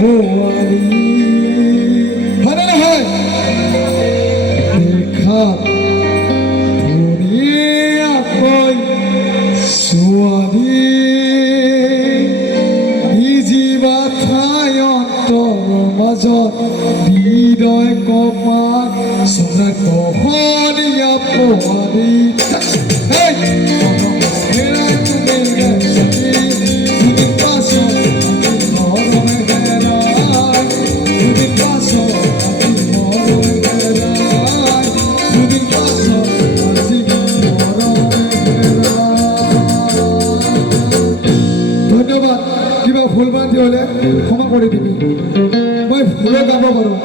বোৱাৰী হয়নে নহয় দেখাত ধুনীয়াকৈ ছোৱালী নিজিবা ঠাই অন্তৰ মাজত হৃদয় কপাত চৰা কহনীয়া পোৱালী ধন্যবাদ কিবা ভুল ভ্ৰান্তি হ'লে ক্ষমা কৰি দিবি মই ভুলে গাব পাৰোঁ